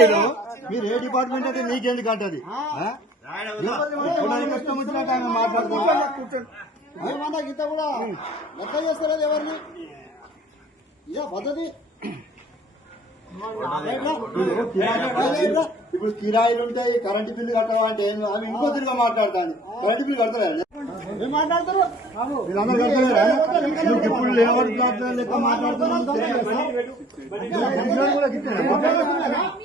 మీరు మీరు ఏ డిపార్ట్మెంట్ అయితే మీకు ఎందుకు అంటది కష్టం వచ్చినట్టు ఆయన మాట్లాడుతున్నా ఇంత కూడా చేస్తారు ఎవరిని ఇప్పుడు కిరాయిలు ఉంటాయి కరెంటు బిల్లు కట్టాలంటే ఇంకొద్దిగా మాట్లాడతాను కరెంటు బిల్లు కడతారు ఇప్పుడు లేబర్ జాబ్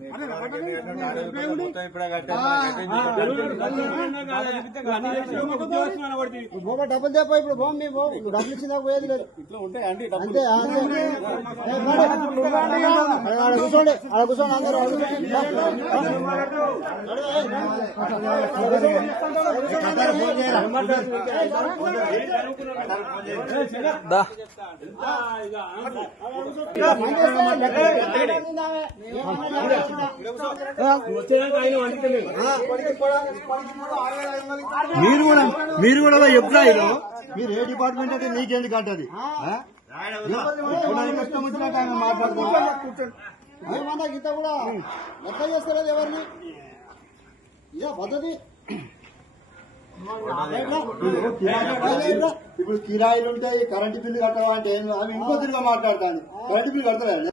డబ్బులు తెప్పుడు భూమి డబ్బులు ఇచ్చిందాకేది లేదు ఇట్లా ఉంటాయండి అంతే కూర్చోండి మీరు కూడా మీరు కూడా చెప్తా మీరు ఏ డిపార్ట్మెంట్ అయితే మీకు ఎందుకంటది గీత కూడా ఎంత చేస్తారు ఎవరిని ఇక పద్ధతి ఇప్పుడు కిరాయిలు ఉంటాయి కరెంటు బిల్లు కట్టాలంటే ఇంకొద్దిగా మాట్లాడతాను కరెంటు బిల్లు కడతారు